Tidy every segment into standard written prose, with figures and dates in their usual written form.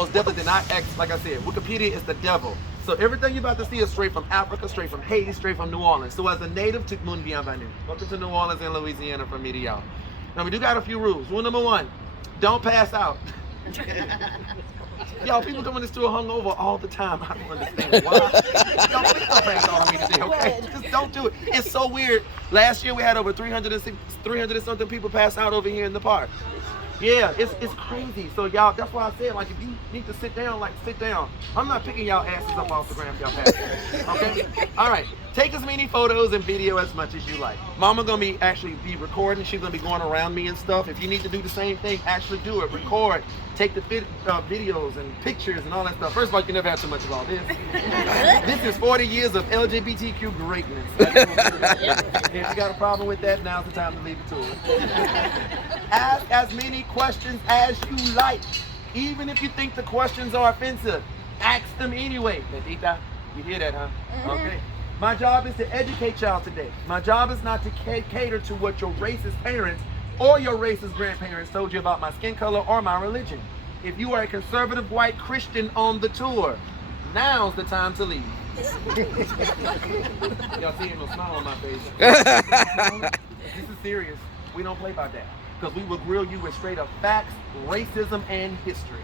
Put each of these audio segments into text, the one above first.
Most definitely did not X, like I said, Wikipedia is the devil. So everything you're about to see is straight from Africa, straight from Haiti, straight from New Orleans. So as a native, tout le monde bienvenue. Welcome to New Orleans and Louisiana from me to y'all. Now we do got a few rules. Rule number 1, don't pass out. Y'all, people come in the store hungover all the time. I don't understand why. Please don't pass out on me today, okay? Just don't do it. It's so weird. Last year we had over 300 and something people pass out over here in the park. Yeah, it's crazy. So y'all, that's why I said, like, if you need to sit down, like, sit down. I'm not picking y'all asses up off the ground if y'all pass out, okay? All right, take as many photos and video as much as you like. Mama gonna be recording. She's gonna be going around me and stuff. If you need to do the same thing, actually do it. Record, take the videos and pictures and all that stuff. First of all, you can never have too much of all this. This is 40 years of LGBTQ greatness. If you got a problem with that, now's the time to leave the tour. Ask as many questions as you like. Even if you think the questions are offensive, ask them anyway. Letita, you hear that, huh? Okay. My job is to educate y'all today. My job is not to cater to what your racist parents or your racist grandparents told you about my skin color or my religion. If you are a conservative white Christian on the tour, now's the time to leave. Y'all seeing no smile on my face. This is serious. We don't play by that. Because we will grill you with straight up facts, racism, and history.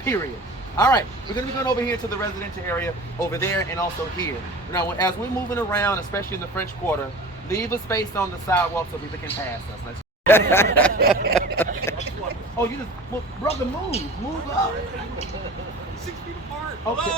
Period. All right, we're going to be going over here to the residential area, over there, and also here. Now, as we're moving around, especially in the French Quarter, leave a space on the sidewalk so people can pass us. Let's oh, you just, well, brother, move up. 6 feet apart. Okay.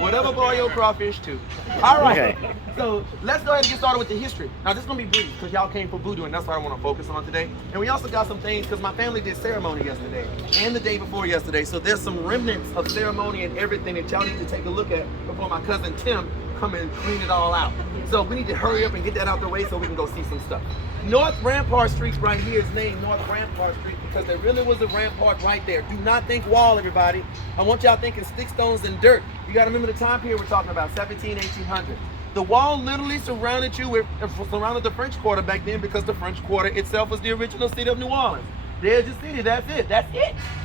Whatever boy your crawfish too. All right. Okay. So let's go ahead and get started with the history. Now this is gonna be brief because y'all came for voodoo and that's what I want to focus on today. And we also got some things because my family did ceremony yesterday and the day before yesterday. So there's some remnants of ceremony and everything that y'all need to take a look at before my cousin Tim come and clean it all out. So we need to hurry up and get that out the way so we can go see some stuff. North Rampart Street right here is named North Rampart Street because there really was a rampart right there. Do not think wall, everybody. I want y'all thinking stick, stones, and dirt. You gotta remember the time period we're talking about, 1800. The wall literally surrounded the French Quarter back then because the French Quarter itself was the original city of New Orleans. There's the city, that's it.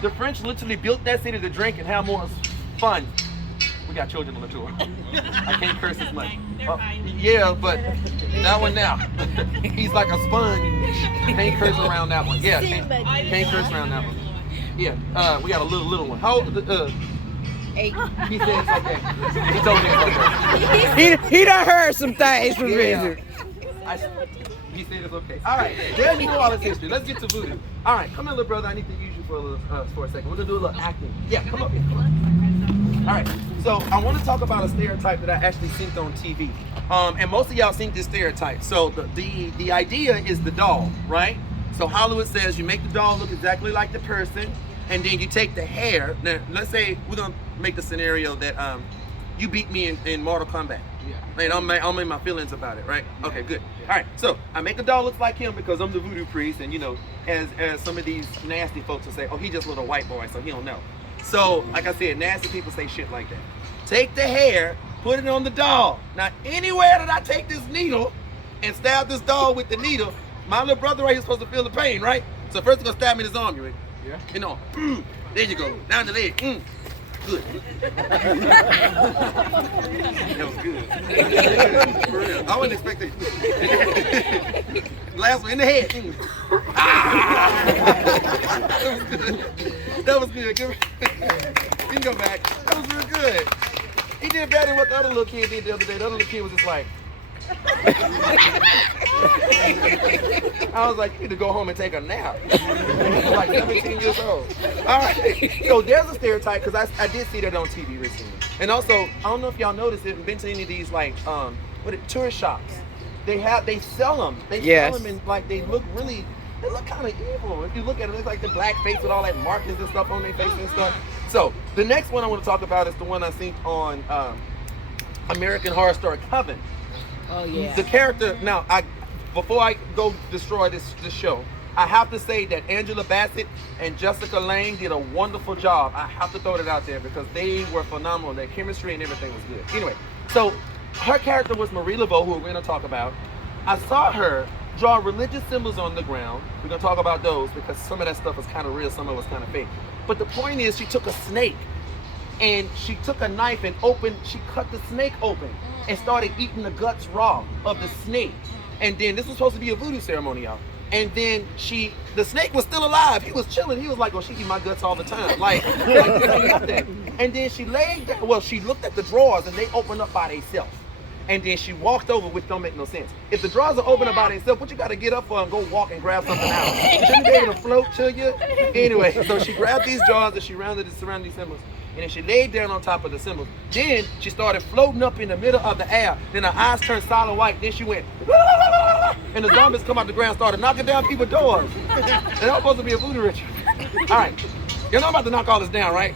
The French literally built that city to drink and have more fun. We got children on the tour. I can't curse as much. Yeah, but that one now. He's like a sponge. Can't curse around that one. Yeah, can't curse around that one. Yeah, we got a little one. How old? 8. He said it's okay. He told me it's okay. He done heard some things from me. He said it's okay. All right, there's New Orleans history. Let's get to voodoo. All right, come here, little brother. I need to use you for a second. We're gonna do a little acting. Yeah, come up here. Come on. All right, so I want to talk about a stereotype that I actually seen on TV. And most of y'all seen this stereotype. So the idea is the doll, right? So Hollywood says you make the doll look exactly like the person, and then you take the hair. Now, let's say we're gonna make the scenario that you beat me in Mortal Kombat. Yeah. And I'm in my feelings about it, right? Yeah. Okay, good. Yeah. All right, so I make the doll look like him because I'm the voodoo priest, and you know, as some of these nasty folks will say, oh, he just a little white boy, so he don't know. So, like I said, nasty people say shit like that. Take the hair, put it on the doll. Now, anywhere that I take this needle and stab this doll with the needle, my little brother right here is supposed to feel the pain, right? So first, you're gonna stab me in his arm, you ready? Yeah. You know, there you go, down the leg. Good. That was good. For real. I wasn't expecting it. Last one in the head. That was good. You can go back. That was real good. He did better than what the other little kid did the other day. The other little kid was just like, I was like, you need to go home and take a nap. Like 17 years old. All right. So there's a stereotype because I did see that on TV recently. And also, I don't know if y'all noticed it. Been to any of these like tourist shops. They sell them. They sell them and like they look kind of evil. If you look at it, it's like the black face with all that markings and stuff on their face and stuff. So the next one I want to talk about is the one I seen on American Horror Story Coven. Oh yeah. The character. Now, before I go destroy this show, I have to say that Angela Bassett and Jessica Lange did a wonderful job. I have to throw it out there because they were phenomenal. Their chemistry and everything was good. Anyway, so her character was Marie Laveau, who we're going to talk about. I saw her draw religious symbols on the ground. We're gonna talk about those because some of that stuff was kind of real, some of it was kind of fake. But the point is, she took a snake and she took a knife and she cut the snake open and started eating the guts raw of the snake. And then this was supposed to be a voodoo ceremony, y'all. And then the snake was still alive. He was chilling. He was like, "Oh, she eat my guts all the time." Like this ain't nothing. And then she laid down. Well, she looked at the drawers and they opened up by themselves. And then she walked over, which don't make no sense. If the drawers are open up by themselves, what you got to get up for and go walk and grab something out? Shouldn't you be able to float to you? Anyway, so she grabbed these drawers and she surrounded these symbols. And then she laid down on top of the symbols. Then she started floating up in the middle of the air. Then her eyes turned solid white. Then she went, and the zombies come out the ground, started knocking down people's doors. And that was supposed to be a voodoo ritual. All right, you know I'm about to knock all this down, right?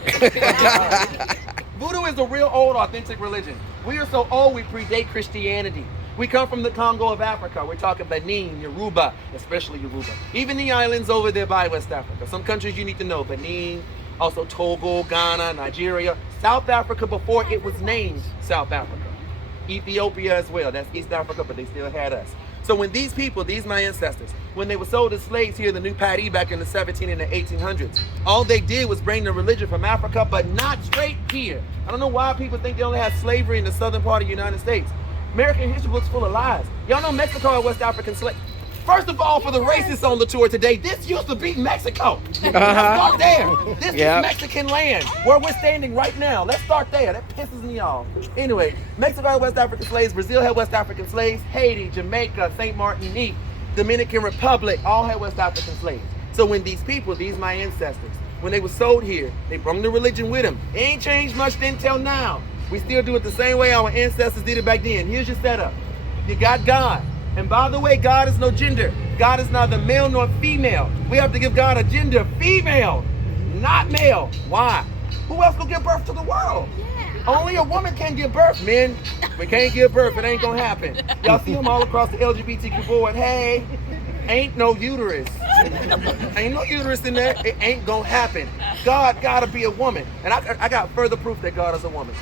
Voodoo is a real old, authentic religion. We are so old, we predate Christianity. We come from the Congo of Africa. We're talking Benin, Yoruba, especially Yoruba. Even the islands over there by West Africa. Some countries you need to know, Benin, also Togo, Ghana, Nigeria. South Africa before it was named South Africa. Ethiopia as well, that's East Africa, but they still had us. So when these people, my ancestors, when they were sold as slaves here in the New Patty back in the 17 and the 1800s, all they did was bring the religion from Africa, but not straight here. I don't know why people think they only had slavery in the southern part of the United States. American history books full of lies. Y'all know Mexico had West African slaves. First of all, for the racists on the tour today, this used to be Mexico. Let's start there. This is Mexican land, where we're standing right now. Let's start there. That pisses me off. Anyway, Mexico had West African slaves. Brazil had West African slaves. Haiti, Jamaica, St. Martinique, Dominican Republic, all had West African slaves. So when these people, my ancestors, when they were sold here, they brought the religion with them. It ain't changed much then till now. We still do it the same way our ancestors did it back then. Here's your setup. You got God. And by the way, God is no gender. God is neither male nor female. We have to give God a gender, female, not male. Why? Who else will give birth to the world? Only a woman can give birth. Men, we can't give birth. It ain't gonna happen. Y'all see them all across the LGBTQ board. Hey, ain't no uterus. Ain't no uterus in there. It ain't gonna happen. God gotta be a woman. And I got further proof that God is a woman.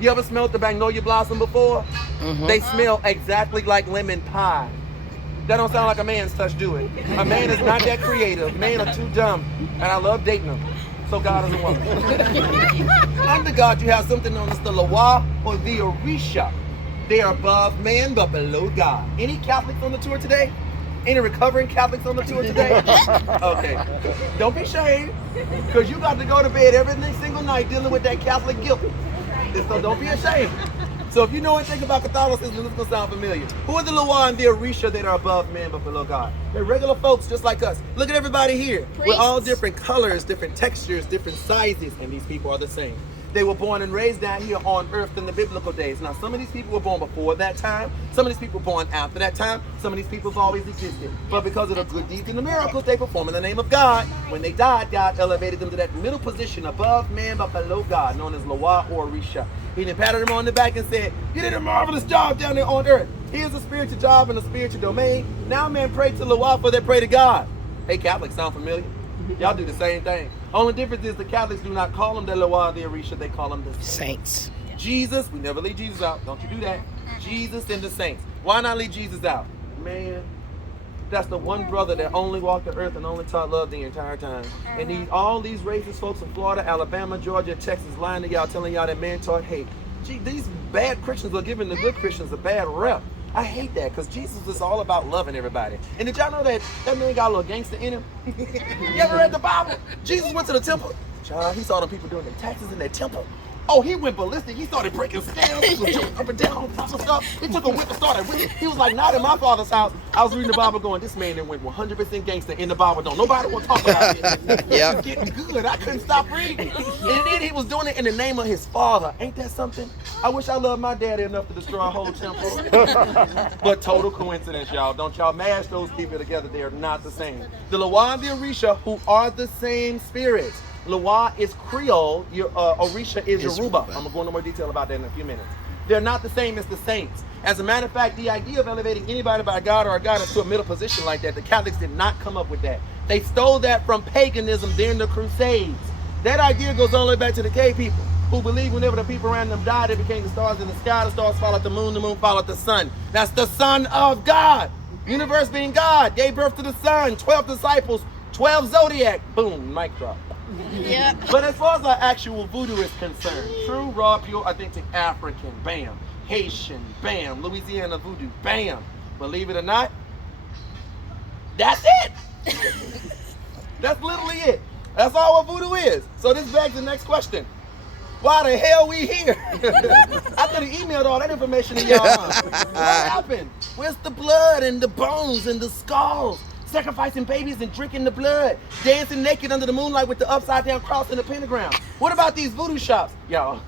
You ever smelled the magnolia blossom before? They smell exactly like lemon pie. That don't sound like a man's touch, do it? A man is not that creative. Men are too dumb. And I love dating them. So God is a woman. Under God, you have something known as the Loa or the Orisha. They are above man, but below God. Any Catholics on the tour today? Any recovering Catholics on the tour today? Okay. Don't be ashamed, because you got to go to bed every single night dealing with that Catholic guilt. So don't be ashamed. So if you know anything about Catholicism, this is going to sound familiar. Who are the Loa and the Orisha that are above man but below God? They're regular folks just like us. Look at everybody here. Priests. We're all different colors, different textures, different sizes, and these people are the same. They were born and raised down here on earth in the biblical days. Now, some of these people were born before that time. Some of these people were born after that time. Some of these people have always existed. But because of the good deeds and the miracles they perform in the name of God, when they died, God elevated them to that middle position above man but below God, known as Loa or Orisha. He then patted them on the back and said, "You did a marvelous job down there on earth. Here's a spiritual job in a spiritual domain. Now men pray to Loa for they pray to God." Hey, Catholics, sound familiar? Y'all do the same thing. Only difference is the Catholics do not call them the Loa, the Orisha, they call them the saints. Jesus, we never leave Jesus out. Don't you do that. Jesus and the saints. Why not leave Jesus out? Man, that's the one brother that only walked the earth and only taught love the entire time. And all these racist folks in Florida, Alabama, Georgia, Texas lying to y'all, telling y'all that man taught hate. Gee, these bad Christians are giving the good Christians a bad rep. I hate that, because Jesus is all about loving everybody. And did y'all know that man got a little gangster in him? You ever read the Bible? Jesus went to the temple. Child, he saw the people doing their taxes in their temple. Oh, he went ballistic. He started breaking scales. He was jumping up and down on top of stuff. He took a whip and started whipping. He was like, not in my father's house. I was reading the Bible going, this man that went 100% gangster in the Bible. Don't nobody want to talk about it. Yeah. It was getting good. I couldn't stop reading. And then he was doing it in the name of his father. Ain't that something? I wish I loved my daddy enough to destroy a whole temple. But total coincidence, y'all. Don't y'all mash those people together. They are not the same. The Loa and the Orisha, who are the same spirits. Loa is Creole, Orisha is Yoruba. I'm going to go into more detail about that in a few minutes. They're not the same as the saints. As a matter of fact, the idea of elevating anybody by God or a goddess to a middle position like that, the Catholics did not come up with that. They stole that from paganism during the Crusades. That idea goes all the way back to the cave people, who believed whenever the people around them died, they became the stars in the sky. The stars followed the moon followed the sun. That's the Son of God. Universe being God, gave birth to the sun, 12 disciples, 12 zodiac. Boom, mic drop. Yeah. But as far as our actual voodoo is concerned, true, raw, pure, authentic African, bam. Haitian, bam. Louisiana voodoo, bam. Believe it or not, that's it. That's literally it. That's all what voodoo is. So this begs the next question. Why the hell we here? I could have emailed all that information to y'all. What happened? Where's the blood and the bones and the skulls? Sacrificing babies and drinking the blood. Dancing naked under the moonlight with the upside down cross and the pentagram. What about these voodoo shops? Y'all.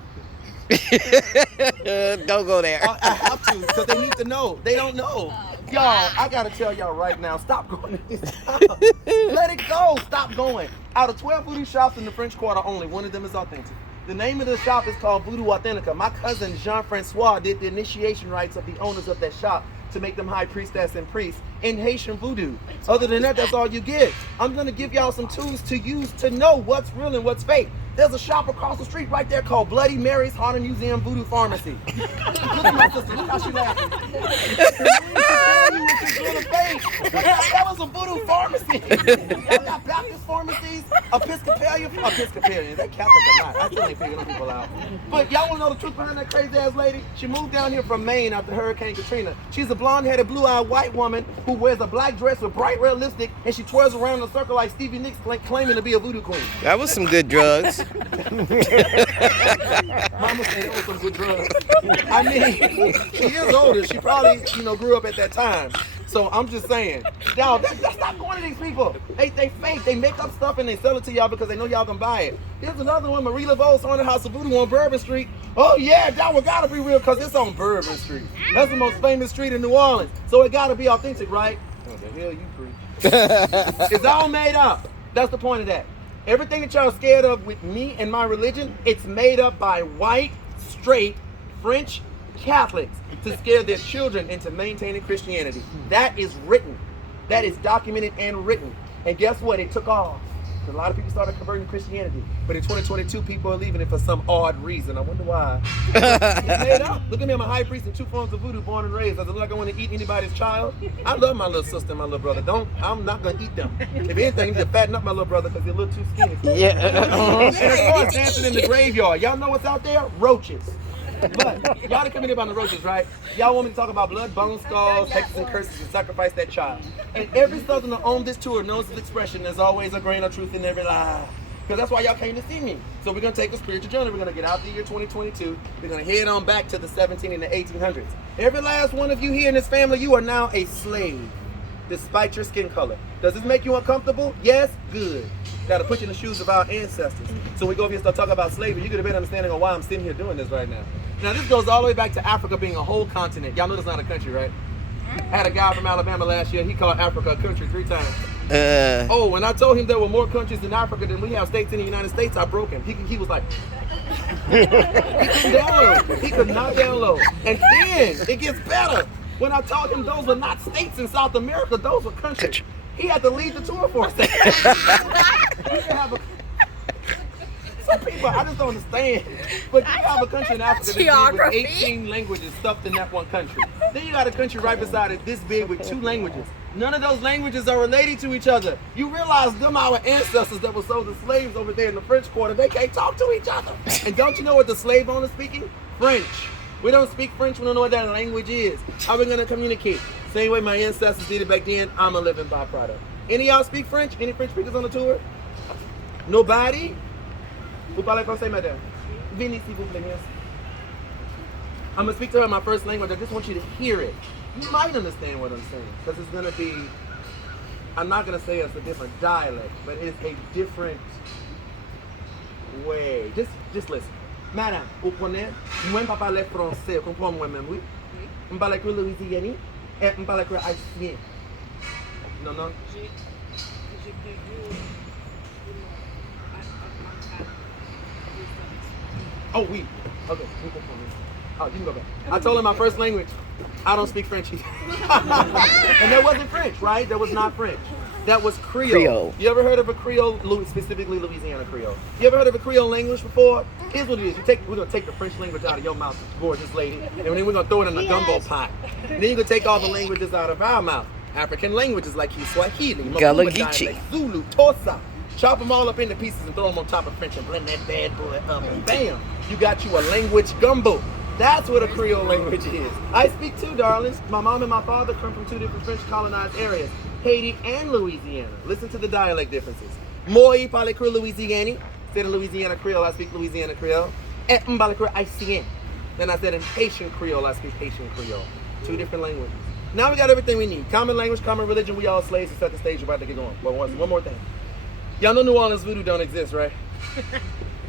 Don't go there. I have to, because they need to know. They don't know. Y'all, I gotta tell y'all right now, stop going to these shops. Let it go. Stop going. Out of 12 voodoo shops in the French Quarter, only one of them is authentic. The name of the shop is called Voodoo Authentica. My cousin Jean-Francois did the initiation rites of the owners of that shop to make them high priestess and priests in Haitian voodoo. Other than that, that's all you get. I'm gonna give y'all some tools to use to know what's real and what's fake. There's a shop across the street right there called Bloody Mary's Haunted Museum Voodoo Pharmacy. Look at my sister, look how she laughing. That was a voodoo pharmacy. Y'all got Baptist pharmacies, Episcopalians, they Catholic or not. I still ain't figuring them people out. But y'all wanna know the truth behind that crazy ass lady? She moved down here from Maine after Hurricane Katrina. She's a blonde-headed, blue-eyed white woman who wears a black dress with bright red lipstick, and she twirls around in a circle like Stevie Nicks claiming to be a voodoo queen. That was some good drugs. Mama said that was some good drugs. I mean, she is older. She probably, grew up at that time. So I'm just saying, y'all, stop going to these people. They fake. They make up stuff and they sell it to y'all because they know y'all can buy it. Here's another one, Marie Laveau's Haunted House of Voodoo on Bourbon Street. Oh yeah, that one gotta be real because it's on Bourbon Street. That's the most famous street in New Orleans. So it gotta be authentic, right? What the hell you preach? It's all made up. That's the point of that. Everything that y'all scared of with me and my religion, it's made up by white, straight, French Catholics to scare their children into maintaining Christianity. That is written. That is documented and written. And guess what? It took off. A lot of people started converting to Christianity. But in 2022, people are leaving it for some odd reason. I wonder why. It's made up. Look at me, I'm a high priest in 2 forms of voodoo, born and raised. Does it look like I want to eat anybody's child? I love my little sister and my little brother. I'm not going to eat them. If anything, I need to fatten up my little brother because they're a little too skinny. Yeah. And as far as dancing in the graveyard, y'all know what's out there? Roaches. But y'all done come in about the roaches, right? Y'all want me to talk about blood, bones, skulls, hexes, and curses, and sacrifice that child. And every southerner on this tour knows this expression. There's always a grain of truth in every lie. Because that's why y'all came to see me. So we're going to take a spiritual journey. We're going to get out the year 2022. We're going to head on back to the 17 and the 1800s. Every last one of you here in this family, you are now a slave, despite your skin color. Does this make you uncomfortable? Yes? Good. Got to put you in the shoes of our ancestors. So we go over here and start talking about slavery. You get a better understanding of why I'm sitting here doing this right now. Now this goes all the way back to Africa being a whole continent. Y'all know that's not a country, right? I had a guy from Alabama last year. He called Africa a country 3 times. When I told him there were more countries in Africa than we have states in the United States, I broke him. He was like, he could not download. And then it gets better. When I told him those were not states in South America, those were countries. He had to leave the tour for a second. Some people, I just don't understand. But you have a country in Africa this big with 18 languages stuffed in that one country. Then you got a country right beside it this big with 2 languages. None of those languages are related to each other. You realize them our ancestors that were sold as slaves over there in the French Quarter, they can't talk to each other. And don't you know what the slave owner is speaking? French. We don't speak French, we don't know what that language is. How are we gonna communicate? Same way my ancestors did it back then, I'm a living byproduct. Any of y'all speak French? Any French speakers on the tour? Nobody? Vous parlez français, madame? Venez, s'il vous plaît, merci. I'm gonna speak to her in my first language. I just want you to hear it. You might understand what I'm saying, because it's gonna be, I'm not gonna say it's a different dialect, but it's a different way. Just listen. Madame, vous prenez, moi je parle français, comprends moi-même, oui? Je parle que louisianais et je parle que haïtien. Non. J'ai prévu Oh, oui. Okay, we comprend. Oh, you can go back. I told him my first language. I don't speak French either. And that wasn't French, right? That was not French. That was Creole. You ever heard of a Creole, specifically Louisiana Creole? You ever heard of a Creole language before? Here's what it is. We're going to take the French language out of your mouth, gorgeous lady, and then we're going to throw it in a gumbo pot. And then you're going to take all the languages out of our mouth. African languages like Kiswahili, Gullah Mapuma Geechee. dialect, Zulu, Tosa. Chop them all up into pieces and throw them on top of French and blend that bad boy up. And bam, you got you a language gumbo. That's what a Creole language is. I speak two, darlings. My mom and my father come from two different French colonized areas, Haiti and Louisiana. Listen to the dialect differences. Moi parle Creole Louisiana. Instead of Louisiana Creole, I speak Louisiana Creole. Et parle Creole Haitian. Then I said in Haitian Creole, I speak Haitian Creole. Two different languages. Now we got everything we need. Common language, common religion, we all slaves to set the stage. We're about to get going. Well, one more thing. Y'all know New Orleans Voodoo don't exist, right?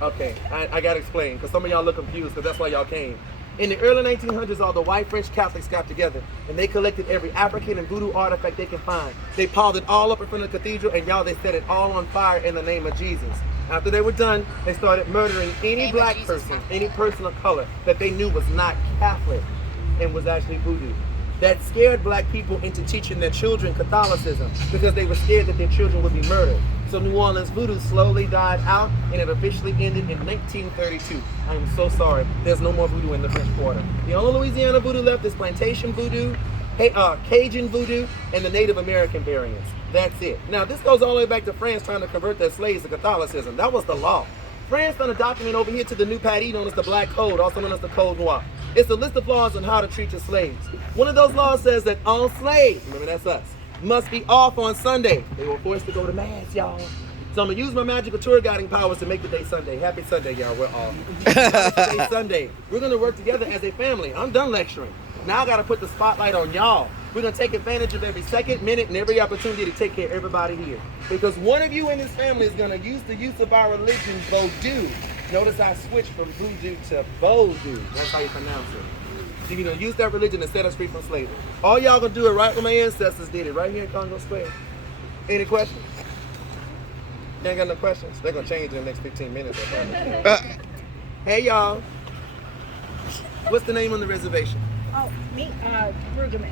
Okay, I gotta explain, because some of y'all look confused, because that's why y'all came. In the early 1900s, all the white French Catholics got together, and they collected every African and voodoo artifact they can find. They piled it all up in front of the cathedral, and y'all, they set it all on fire in the name of Jesus. After they were done, they started murdering any black person, any person of color that they knew was not Catholic and was actually voodoo. That scared black people into teaching their children Catholicism because they were scared that their children would be murdered. So New Orleans Voodoo slowly died out, and it officially ended in 1932. I am so sorry. There's no more voodoo in the French Quarter. The only Louisiana voodoo left is plantation voodoo, Cajun voodoo, and the Native American variants. That's it. Now, this goes all the way back to France trying to convert their slaves to Catholicism. That was the law. France sent a document over here to the new patty known as the Black Code, also known as the Code Noir. It's a list of laws on how to treat your slaves. One of those laws says that all slaves, remember that's us, must be off on Sunday. They were forced to go to mass, y'all. So I'm gonna use my magical tour guiding powers to make the day Sunday. Happy Sunday, y'all. We're off. Happy Sunday. We're gonna work together as a family. I'm done lecturing. Now I gotta put the spotlight on y'all. We're gonna take advantage of every second, minute, and every opportunity to take care of everybody here. Because one of you in this family is gonna use the use of our religion, Vodun. Notice I switched from voodoo to Vodun. That's how you pronounce it. You're gonna use that religion to set us free from slavery. All y'all gonna do it right where my ancestors did it, right here in Congo Square. Any questions? You ain't got no questions? They're gonna change in the next 15 minutes. Hey y'all. What's the name on the reservation? Oh, me, Rugame,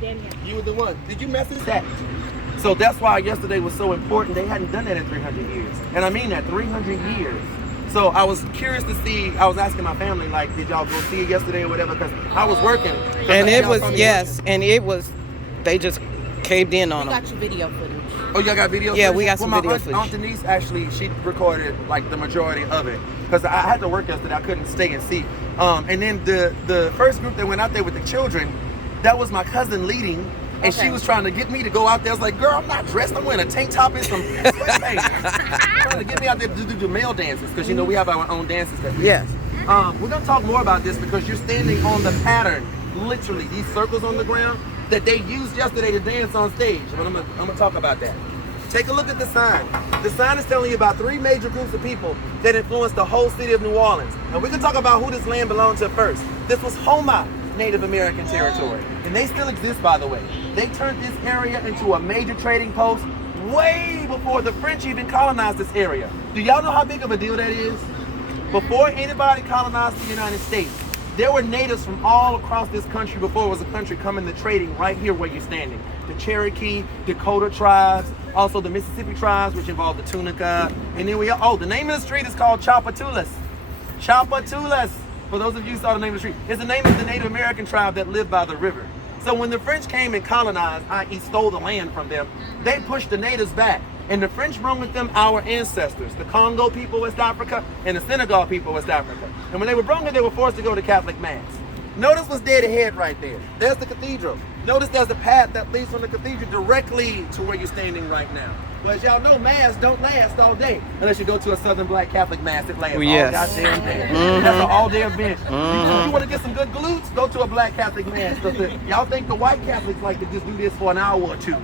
Daniel. You were the one. Did you message that? So that's why yesterday was so important. They hadn't done that in 300 years. And I mean that, 300 years. So I was curious to see, I was asking my family, like, did y'all go see it yesterday or whatever? Because I was working. And it was, yes, and it was, they just caved in on We them. got your video footage. Oh, y'all got video Yeah, footage? we got some well, video my footage. Aunt Denise, actually, she recorded, like, the majority of it. Because I had to work yesterday. I couldn't stay and see. And then the first group that went out there with the children, that was my cousin leading. And she was trying to get me to go out there. I was like, girl, I'm not dressed. I'm wearing a tank top and some sweatpants. Trying to get me out there to do the male dances. Because, you know, we have our own dances that we Yes. We're going to talk more about this because you're standing on the pattern, literally, these circles on the ground that they used yesterday to dance on stage. But I'm going to talk about that. Take a look at the sign. The sign is telling you about three major groups of people that influenced the whole city of New Orleans. And we can talk about who this land belonged to first. This was Homa Native American territory. And they still exist, by the way. They turned this area into a major trading post way before the French even colonized this area. Do y'all know how big of a deal that is? Before anybody colonized the United States, there were natives from all across this country before it was a country coming to trading right here where you're standing. The Cherokee, Dakota tribes, also the Mississippi tribes, which involved the Tunica. And then the name of the street is called Chapatulas. Chapatulas. For those of you who saw the name of the street, it's the name of the Native American tribe that lived by the river. So when the French came and colonized, i.e. stole the land from them, they pushed the natives back. And the French brought with them our ancestors, the Congo people, West Africa, and the Senegal people, West Africa. And when they were brought here, they were forced to go to Catholic Mass. Notice what's dead ahead right there. There's the cathedral. Notice there's a path that leads from the cathedral directly to where you're standing right now. Well, as y'all know, Mass don't last all day. Unless you go to a Southern Black Catholic Mass, it lasts all goddamn day. That's an all-day event. You want to get some good glutes? Go to a Black Catholic Mass. Y'all think the white Catholics like to just do this for an hour or two.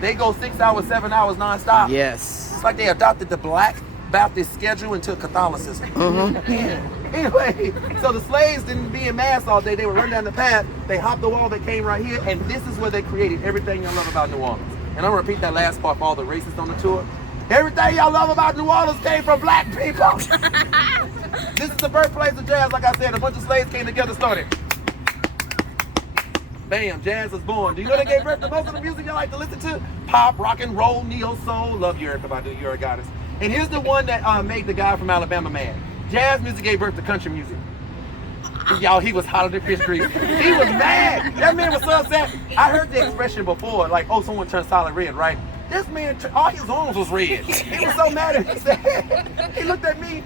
They go 6 hours, 7 hours nonstop. Yes. It's like they adopted the Black Baptist schedule into Catholicism. Anyway, so the slaves didn't be in Mass all day. They would run down the path. They hopped the wall. They came right here. And this is where they created everything y'all love about New Orleans. And I'm going to repeat that last part for all the racists on the tour. Everything y'all love about New Orleans came from black people. This is the birthplace of jazz. Like I said, a bunch of slaves came together, started. Bam, jazz was born. Do you know they gave birth to most of the music y'all like to listen to? Pop, rock and roll, neo-soul. Love you, Erica Badu. You're a goddess. And here's the one that made the guy from Alabama mad. Jazz music gave birth to country music. Y'all, he was hotter than fish grease. He was mad. That man was so upset. I heard the expression before, like, oh, someone turned solid red, right? This man, all his arms was red. He was so mad at me. He said, he looked at me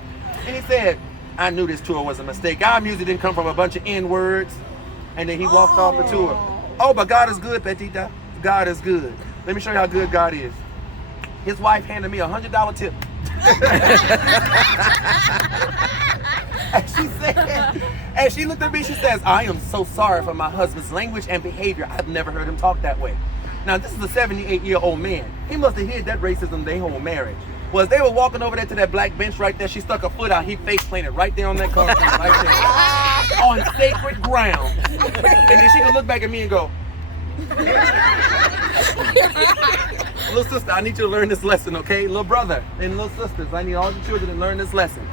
and he said, I knew this tour was a mistake. Our music didn't come from a bunch of N-words. And then he walked off the tour. Oh, but God is good, Petita. God is good. Let me show you how good God is. His wife handed me $100 tip. And she said, and she looked at me, she says, I am so sorry for my husband's language and behavior. I've never heard him talk that way. Now, this is a 78-year-old man. He must have hid that racism their whole marriage. Well, as they were walking over there to that black bench right there, she stuck her foot out. He face planted right there on that concrete, right there, on sacred ground. And then she could look back at me and go, little sister, I need you to learn this lesson, okay? Little brother and little sisters, I need all the children to learn this lesson.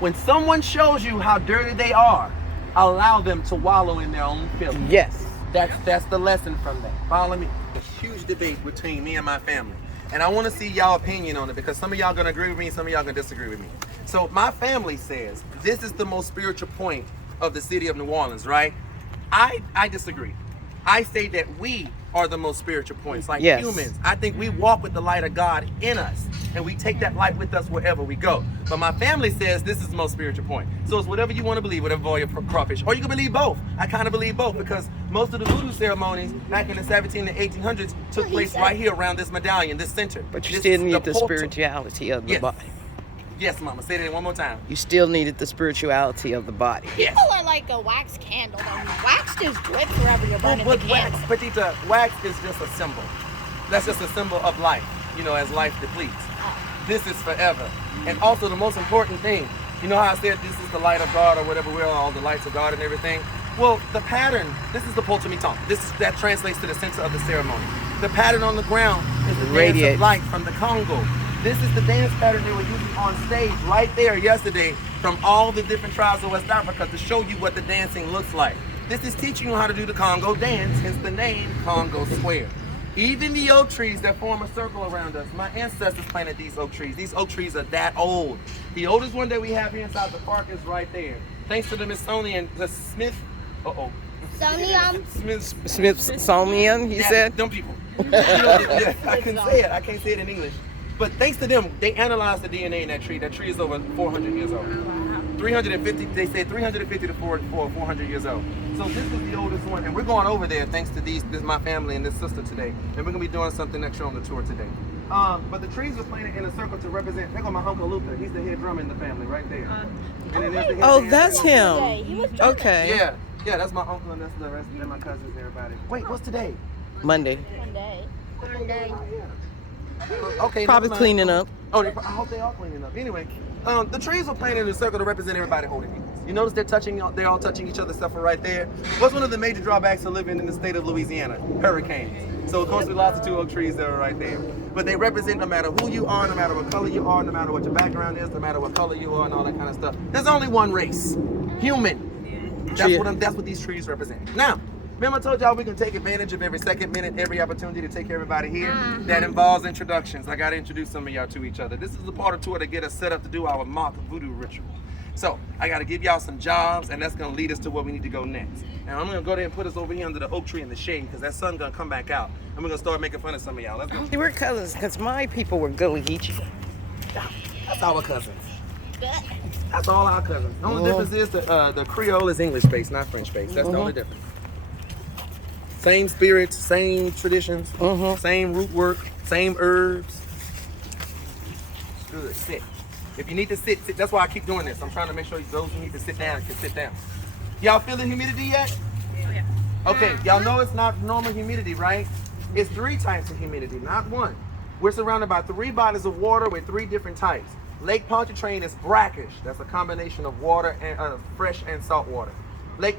When someone shows you how dirty they are, allow them to wallow in their own filth. Yes. That's the lesson from that. Follow me. A huge debate between me and my family. And I want to see y'all opinion on it because some of y'all gonna agree with me, some of y'all gonna disagree with me. So my family says this is the most spiritual point of the city of New Orleans, right? I disagree. I say that we are the most spiritual points, like humans. I think we walk with the light of God in us, and we take that light with us wherever we go. But my family says this is the most spiritual point. So it's whatever you want to believe, whatever your crawfish. Or you can believe both. I kind of believe both because most of the voodoo ceremonies back in the 17 and 1800s took place right here around this medallion, this center. But you still need the spirituality of the body. Yes, Mama. Say that one more time. You still needed the spirituality of the body. Yes. People are like a wax candle. Though. Wax just drips wherever you're burning the candle. Petita, wax is just a symbol. That's just a symbol of life, you know, as life depletes. This is forever. And also the most important thing, you know how I said this is the light of God or whatever, we're all the lights of God and everything? Well, the pattern, this is the poltermiton. That translates to the center of the ceremony. The pattern on the ground is the dance of light from the Congo. This is the dance pattern they were using on stage right there yesterday from all the different tribes of West Africa to show you what the dancing looks like. This is teaching you how to do the Congo dance, hence the name Congo Square. Even the oak trees that form a circle around us, my ancestors planted these oak trees. These oak trees are that old. The oldest one that we have here inside the park is right there. Thanks to the Smithsonian, the Smith, Smithsonian, he said? Them people. I can say it. I can't say it in English. But thanks to them, they analyzed the DNA in that tree. That tree is over 400 years old. 350, they say 350 to 400 years old. So this is the oldest one. And we're going over there thanks to this is my family and this sister today. And we're going to be doing something extra on the tour today. But the trees were planted in a circle to represent, there go my Uncle Luther. He's the head drummer in the family right there. And then there's the head that's him. Yeah, he was Okay. Yeah, that's my uncle and that's the rest of my cousins, everybody. Wait, what's today? Monday. Monday. Okay. Probably cleaning up. Oh, I hope they are cleaning up. Anyway, the trees were planted in a circle to represent everybody holding hands. You notice they're all touching each other's stuff right there. What's one of the major drawbacks to living in the state of Louisiana? Hurricanes. So of course we lost the 2 oak trees that are right there. But they represent no matter who you are, no matter what color you are, no matter what your background is, no matter what color you are and all that kind of stuff. There's only one race, human. That's what these trees represent. Now, remember I told y'all we can take advantage of every second, minute, every opportunity to take everybody here. That involves introductions. I got to introduce some of y'all to each other. This is the part of the tour to get us set up to do our mock voodoo ritual. So I got to give y'all some jobs, and that's going to lead us to where we need to go next. And I'm going to go there and put us over here under the oak tree in the shade because that sun's going to come back out. And we're going to start making fun of some of y'all. Let's go. We're cousins because my people were Gullah Geechee. That's our cousins. That's all our cousins. The only difference is the Creole is English-based, not French-based. That's the only difference. Same spirits, same traditions, same root work, same herbs. Good, sit. If you need to sit. That's why I keep doing this. I'm trying to make sure those who need to sit down can sit down. Y'all feel the humidity yet? Yeah. Okay, y'all know it's not normal humidity, right? It's 3 types of humidity, not 1. We're surrounded by 3 bodies of water with 3 different types. Lake Pontchartrain is brackish. That's a combination of water and fresh and salt water. The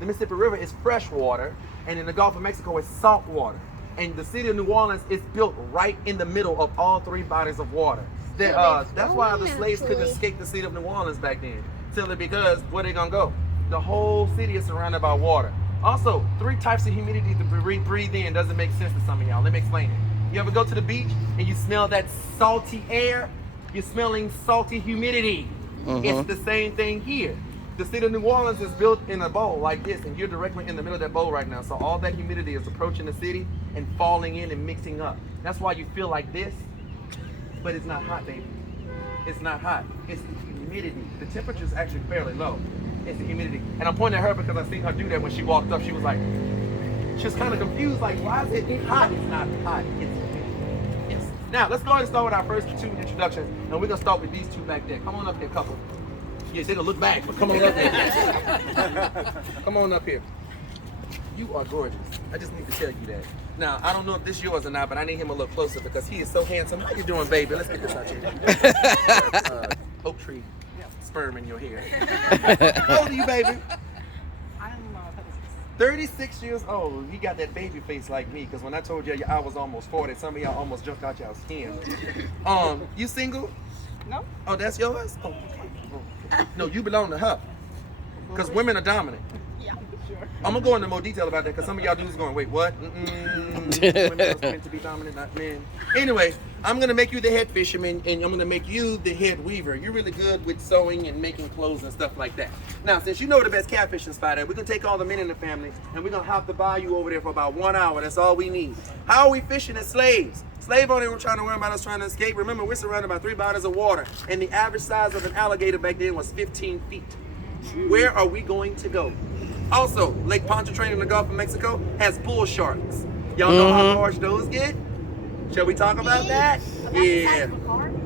Mississippi River is fresh water, and in the Gulf of Mexico is salt water. And the city of New Orleans is built right in the middle of all 3 bodies of water. That's why the slaves couldn't escape the city of New Orleans back then. Simply because where they gonna go? The whole city is surrounded by water. Also, 3 types of humidity to breathe in doesn't make sense to some of y'all. Let me explain it. You ever go to the beach and you smell that salty air? You're smelling salty humidity. It's the same thing here. The city of New Orleans is built in a bowl like this, and you're directly in the middle of that bowl right now. So all that humidity is approaching the city and falling in and mixing up. That's why you feel like this, but it's not hot, baby. It's not hot. It's the humidity. The temperature is actually fairly low. It's the humidity. And I'm pointing at her because I seen her do that when she walked up. She was like, she was kind of confused, like, why is it hot? It's not hot. It's humidity. Yes. Now, let's go ahead and start with our first two introductions, and we're going to start with these two back there. Come on up here, couple. Yeah, they don't look back, but come on up here. Come on up here. You are gorgeous. I just need to tell you that. Now, I don't know if this is yours or not, but I need him a little closer because he is so handsome. How you doing, baby? Let's get this out here. Oak tree sperm in your hair. How old are you, baby? I'm 36 years old. He got that baby face like me, because when I told you I was almost 40, some of y'all almost jumped out y'all skin. You single? No. Oh, that's yours? Oh, okay. No, you belong to her. Because women are dominant. Yeah, sure. I'm going to go into more detail about that because some of y'all dudes going, wait, what? Women are meant to be dominant, not men. Anyway, I'm going to make you the head fisherman, and I'm going to make you the head weaver. You're really good with sewing and making clothes and stuff like that. Now, since you know the best catfishing spot, we're going to take all the men in the family, and we're going to hop the bayou over there for about 1 hour. That's all we need. How are we fishing as slaves? Slave owners were trying to worry about us trying to escape. Remember, we're surrounded by 3 bodies of water, and the average size of an alligator back then was 15 feet. Where are we going to go? Also, Lake Pontchartrain in the Gulf of Mexico has bull sharks. Y'all know how large those get? Shall we talk about that? Yeah.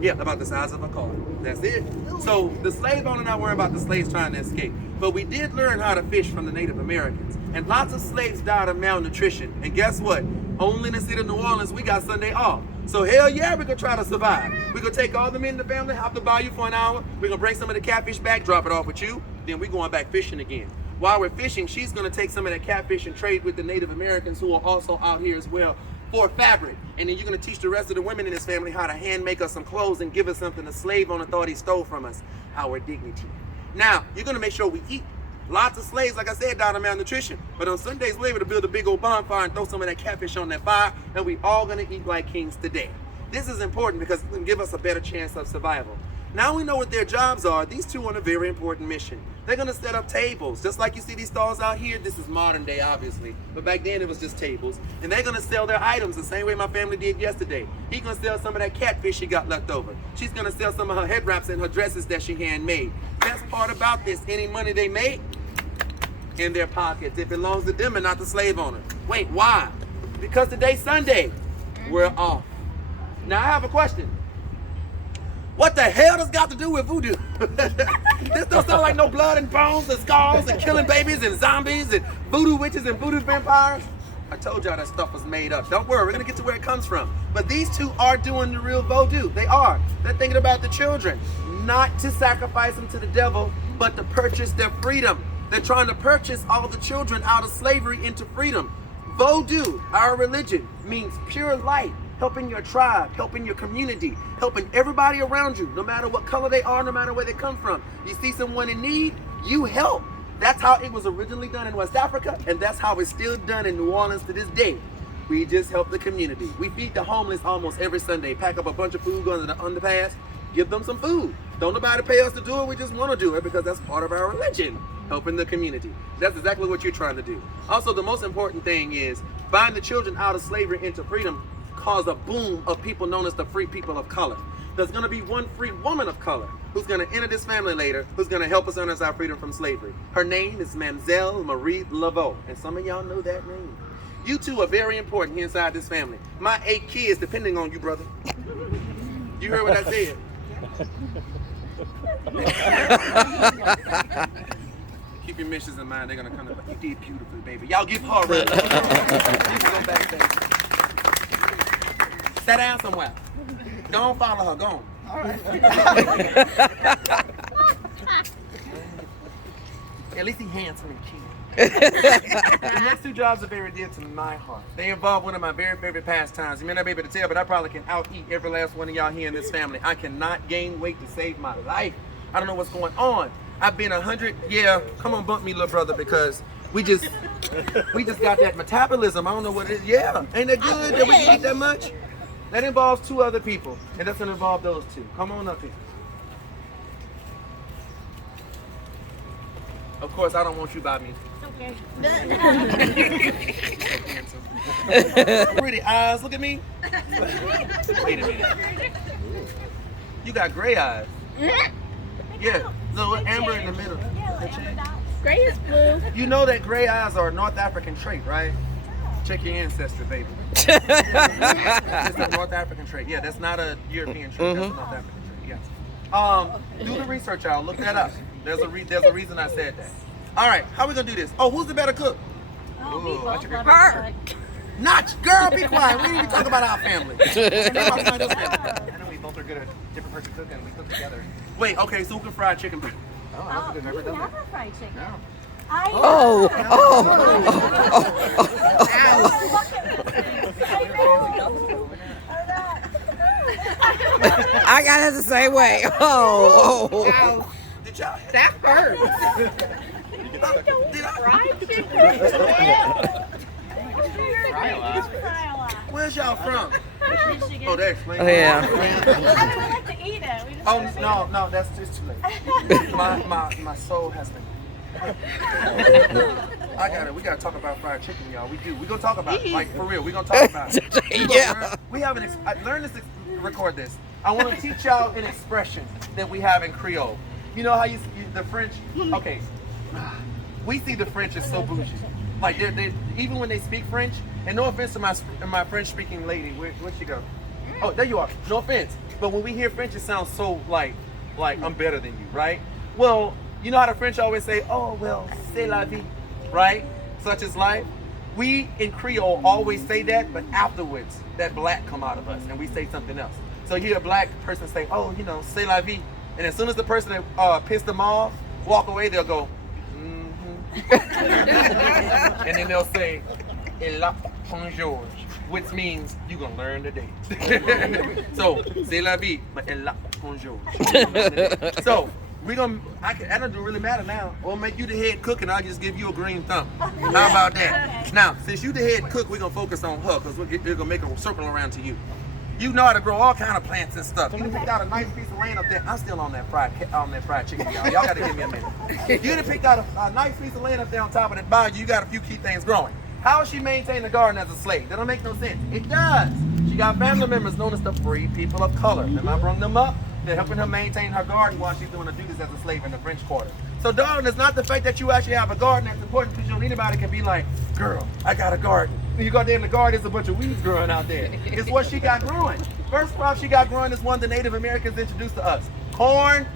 Yeah, about the size of a car. That's it. So the slave owner not worried about the slaves trying to escape. But we did learn how to fish from the Native Americans. And lots of slaves died of malnutrition. And guess what? Only in the city of New Orleans, we got Sunday off. So hell yeah, we're gonna try to survive. We're gonna take all the men in the family, hop the bayou for an hour. We're gonna bring some of the catfish back, drop it off with you. Then we're going back fishing again. While we're fishing, she's gonna take some of that catfish and trade with the Native Americans who are also out here as well for fabric. And then you're gonna teach the rest of the women in this family how to hand make us some clothes and give us something the slave owner thought he stole from us, our dignity. Now, you're gonna make sure we eat. Lots of slaves, like I said, died of malnutrition. But on Sundays, we're able to build a big old bonfire and throw some of that catfish on that fire, and we all gonna eat like kings today. This is important because it's gonna give us a better chance of survival. Now we know what their jobs are. These two on a very important mission. They're gonna set up tables. Just like you see these stalls out here, this is modern day, obviously. But back then it was just tables. And they're gonna sell their items the same way my family did yesterday. He's gonna sell some of that catfish she got left over. She's gonna sell some of her head wraps and her dresses that she handmade. Best part about this, any money they make, in their pockets. It belongs to them and not the slave owner. Wait, why? Because today's Sunday. We're off. Now I have a question. What the hell does got to do with voodoo? This don't sound like no blood and bones and skulls and killing babies and zombies and voodoo witches and voodoo vampires. I told y'all that stuff was made up. Don't worry, we're gonna get to where it comes from. But these two are doing the real voodoo. They are. They're thinking about the children. Not to sacrifice them to the devil, but to purchase their freedom. They're trying to purchase all the children out of slavery into freedom. Vodou, our religion, means pure light, helping your tribe, helping your community, helping everybody around you, no matter what color they are, no matter where they come from. You see someone in need, you help. That's how it was originally done in West Africa, and that's how it's still done in New Orleans to this day. We just help the community. We feed the homeless almost every Sunday, pack up a bunch of food, go to the underpass, give them some food. Don't nobody pay us to do it, we just want to do it because that's part of our religion, helping the community. That's exactly what you're trying to do. Also, the most important thing is buying the children out of slavery into freedom caused a boom of people known as the free people of color. There's gonna be one free woman of color who's gonna enter this family later, who's gonna help us earn us our freedom from slavery. Her name is Mamselle Marie Laveau, and some of y'all know that name. You two are very important here inside this family. My 8 kids depending on you, brother. You heard what I said? Keep your missions in mind. They're gonna come to you did beautifully, baby. Y'all give her a round. You can go backstage. Sit down somewhere. Don't follow her. Go on. All right. At least he's handsome and cute. The next 2 jobs are very dear to my heart. They involve one of my very favorite pastimes. You may not be able to tell, but I probably can out-eat every last one of y'all here in this family. I cannot gain weight to save my life. I don't know what's going on. I've been 100, yeah, come on, bump me, little brother, because we just got that metabolism. I don't know what it is. Yeah, ain't that good that we can eat that much? That involves 2 other people, and that's gonna involve those 2. Come on up here. Of course, I don't want you by me. Okay. Pretty eyes, look at me. Wait a minute. You got gray eyes. Yeah, so amber in the middle. Gray is blue. You know that gray eyes are a North African trait, right? Check your ancestry, baby. It's a North African trait. Yeah, that's not a European trait. That's a North African trait. Yes. Do the research, y'all. Look that up. There's a reason I said that. All right, how we gonna do this? Oh, who's the better cook? Her. Not, girl, be quiet. We didn't even talk about our family. I know we both are good at different parts of cooking. We cook together. Wait, okay, so who can fry chicken? Oh, that's a good never done that. fried chicken. No. I got it the same way. Ow. Did y'all? That hurts. Did I? Fried chicken. Fry a lot. Where's y'all from? Oh, that explains. Oh, yeah. I like to eat it. We just Oh, no, that's just too late. My soul has been. I got it. We gotta talk about fried chicken, y'all. We do. We gonna talk about it. Like, for real. We gonna talk about it. Yeah. We have I learned this. Record this. I want to teach y'all an expression that we have in Creole. You know how the French? Okay. We see the French as so bougie. Like they even when they speak French. And no offense to my French-speaking lady. Where'd she go? Oh, there you are. No offense. But when we hear French, it sounds so like I'm better than you, right? Well, you know how the French always say, oh, well, c'est la vie, right? Such is life. We in Creole always say that, but afterwards, that black come out of us and we say something else. So you hear a black person say, oh, you know, c'est la vie. And as soon as the person that pissed them off walk away, they'll go, mm-hmm. And then they'll say, et la bonjour, which means you're gonna learn today. So, c'est la vie, but et la bonjour. So, I don't really matter now. We'll make you the head cook and I'll just give you a green thumb. How about that? Okay. Now, since you the head cook, we're gonna focus on her because we're gonna make a circle around to you. You know how to grow all kind of plants and stuff. You picked out a nice piece of land up there. I'm still on that fried chicken, y'all. Y'all gotta give me a minute. You done picked out a nice piece of land up there on top of that bayou. You got a few key things growing. How she maintain the garden as a slave? That don't make no sense. It does. She got family members known as the free people of color. And I brought them up. They're helping her maintain her garden while she's doing her duties as a slave in the French Quarter. So, darling, it's not the fact that you actually have a garden that's important because you don't anybody can be like, girl, I got a garden. And you go there in the garden, there's a bunch of weeds growing out there. It's what she got growing. First crop she got growing is one the Native Americans introduced to us. Corn.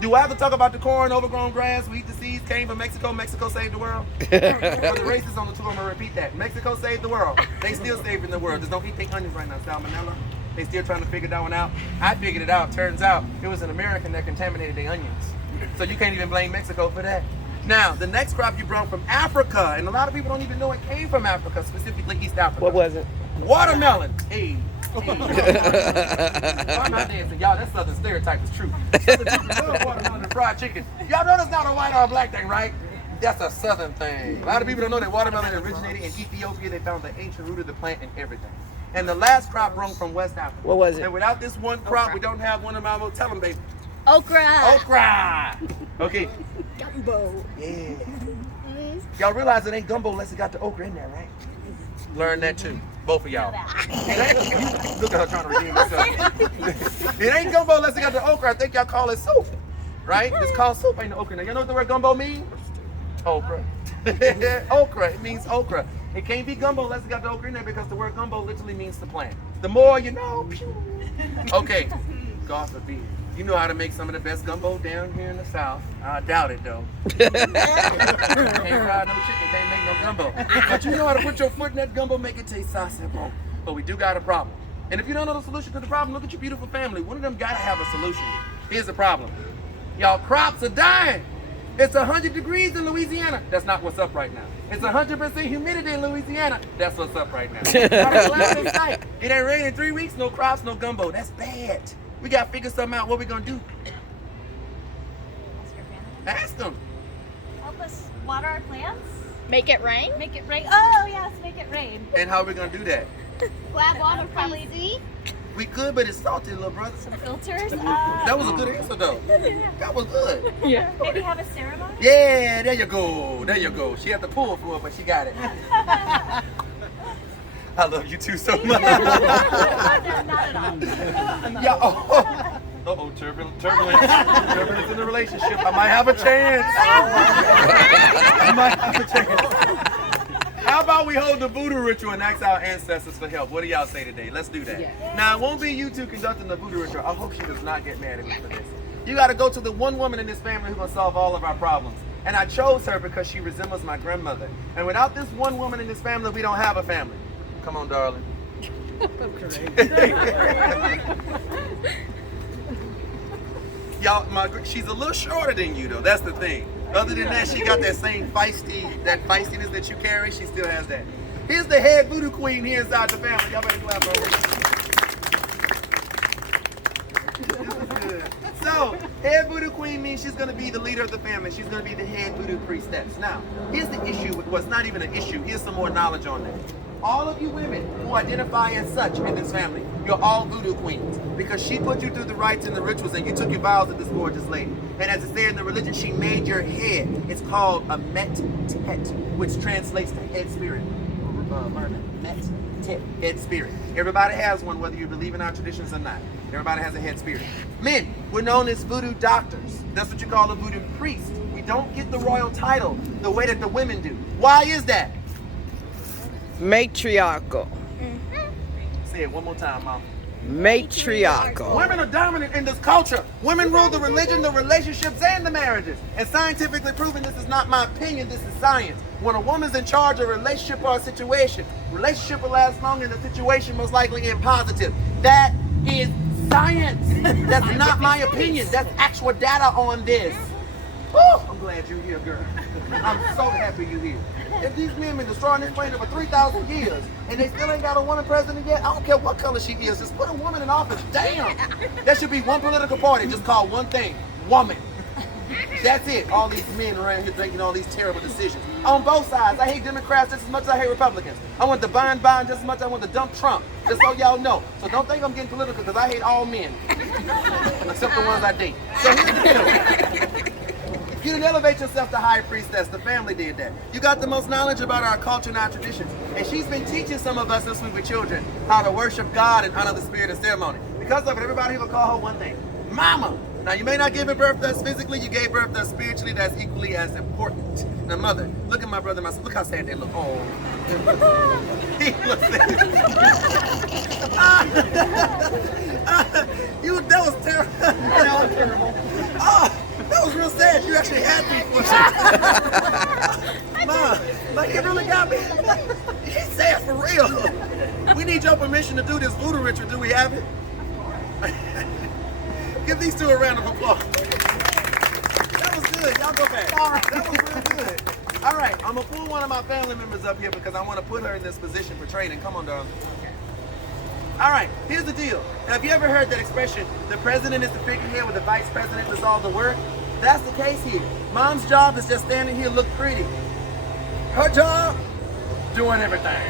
Do I have to talk about the corn, overgrown grass? We eat the seeds, came from Mexico. Mexico saved the world. For the racists on the tour, I'm going to repeat that. Mexico saved the world. They still saving the world. Just don't eat their onions right now, salmonella. They still trying to figure that one out. I figured it out. Turns out it was an American that contaminated their onions. So you can't even blame Mexico for that. Now, the next crop you brought from Africa, and a lot of people don't even know it came from Africa, specifically East Africa. What was it? Watermelon. Hey. I'm not dancing. Y'all, that Southern stereotype is true. Southern people love watermelon and fried chicken. Y'all know that's not a white or black thing, right? That's a Southern thing. A lot of people don't know that watermelon originated in Ethiopia. They found the ancient root of the plant and everything. And the last crop sprung from West Africa. What was it? And without this one crop, we don't have one of my, tell them, baby. Okra. Okra. Okay. Gumbo. Yeah. Y'all realize it ain't gumbo unless it got the okra in there, right? Learn that too. Both of y'all. Look at her trying to redeem herself. It ain't gumbo unless it got the okra. I think y'all call it soup, right? It's called soup, ain't the okra. Now, you know what the word gumbo means? Okra. Okra. It means okra. It can't be gumbo unless it got the okra in there because the word gumbo literally means to plant. The more you know. Okay. God forbid. You know how to make some of the best gumbo down here in the South. I doubt it, though. Can't fry no chicken, can't make no gumbo. But you know how to put your foot in that gumbo, make it taste saucy-bon. But we do got a problem. And if you don't know the solution to the problem, look at your beautiful family. One of them got to have a solution. Here's the problem. Y'all crops are dying. It's 100 degrees in Louisiana. That's not what's up right now. It's 100% humidity in Louisiana. That's what's up right now. It ain't raining in 3 weeks, no crops, no gumbo. That's bad. We got to figure something out. What we going to do? Ask your family. Ask them. Help us water our plants. Make it rain. Make it rain. Oh yes, make it rain. And how are we going to do that? Grab water probably. We good, but it's salty, little brother. Some filters. That was a good answer, though. That was good. Yeah. Maybe have a ceremony. Yeah, there you go. There you go. She had to pull for it, but she got it. I love you too so much. Not at all. Yeah. Uh-oh, turbulence in the relationship. I might have a chance. I might have a chance. How about we hold the voodoo ritual and ask our ancestors for help? What do y'all say today? Let's do that. Yeah. Now, it won't be you two conducting the voodoo ritual. I hope she does not get mad at me for this. You got to go to the one woman in this family who's going to solve all of our problems. And I chose her because she resembles my grandmother. And without this one woman in this family, we don't have a family. Come on, darling. Y'all, she's a little shorter than you, though. That's the thing. Other than that, she got that same feistiness that you carry. She still has that. Here's the head voodoo queen here inside the family. Y'all better clap for her. So, head voodoo queen means she's going to be the leader of the family. She's going to be the head voodoo priestess. Now, here's the issue. Well, it's not even an issue. Here's some more knowledge on that. All of you women who identify as such in this family, you're all voodoo queens because she put you through the rites and the rituals and you took your vows with this gorgeous lady. And as it said in the religion, she made your head. It's called a met-tet, which translates to head spirit. Met-tet, head spirit. Everybody has one, whether you believe in our traditions or not. Everybody has a head spirit. Men, we're known as voodoo doctors. That's what you call a voodoo priest. We don't get the royal title the way that the women do. Why is that? Matriarchal. Say it one more time, Mom. Matriarchal. Women are dominant in this culture. Women rule the religion, the relationships, and the marriages. And scientifically proven, this is not my opinion, this is science. When a woman's in charge of a relationship or a situation, relationship will last long and the situation most likely end positive. That is science. That's not my opinion. That's actual data on this. Woo! I'm glad you're here, girl. I'm so happy you're here. If these men been destroying this planet for 3,000 years and they still ain't got a woman president yet, I don't care what color she is, just put a woman in office. Damn! There should be one political party just called one thing, woman. That's it. All these men around here making all these terrible decisions. On both sides, I hate Democrats just as much as I hate Republicans. I want the Biden just as much as I want to dump Trump, just so y'all know. So don't think I'm getting political because I hate all men, except the ones I date. So here's the deal. You didn't elevate yourself to high priestess. The family did that. You got the most knowledge about our culture and our traditions. And she's been teaching some of us since we were children how to worship God and honor the spirit of ceremony. Because of it, everybody here will call her one thing, Mama. Now, you may not give birth to us physically, you gave birth to us spiritually. That's equally as important. Now, Mother, look at my brother and my sister. Look how sad they look. Oh. He looks sad. That was terrible. That was terrible. That was real sad. You actually had me for Mom, like it really got me. He's sad for real. We need your permission to do this voodoo ritual. Do we have it? Give these two a round of applause. That was good. Y'all go back. That was real good. All right, I'm going to pull one of my family members up here because I want to put her in this position for training. Come on, darling. All right, here's the deal. Now, have you ever heard that expression, the president is the figurehead with the vice president does all the work? That's the case here. Mom's job is just standing here, look pretty. Her job, doing everything.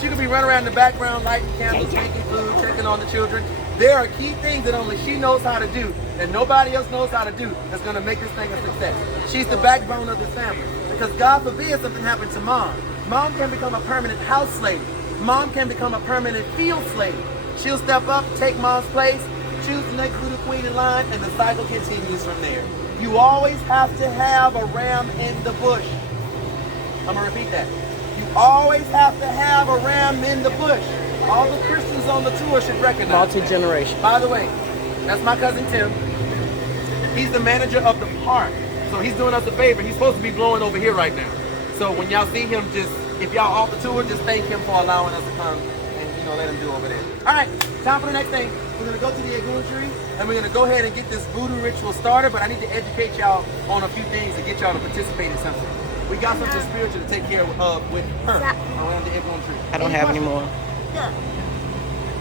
She could be running around in the background, lighting candles, making food, checking on the children. There are key things that only she knows how to do, that nobody else knows how to do, that's going to make this thing a success. She's the backbone of this family. Because God forbid something happened to Mom. Mom can become a permanent house slave. Mom can become a permanent field slave. She'll step up, take Mom's place, choose the next voodoo queen in line, and the cycle continues from there. You always have to have a ram in the bush. I'm going to repeat that. You always have to have a ram in the bush. All the Christians on the tour should recognize Multi-generation. that. By the way, that's my cousin Tim. He's the manager of the park. So he's doing us a favor. He's supposed to be blowing over here right now. So when y'all see him, just if y'all off the tour, just thank him for allowing us to come and let him do over there. All right, time for the next thing. We're gonna go to the Ecology tree and we're gonna go ahead and get this voodoo ritual started. But I need to educate y'all on a few things to get y'all to participate in something. We got something spiritual to take care of with her around the Ecology tree. I don't have any more.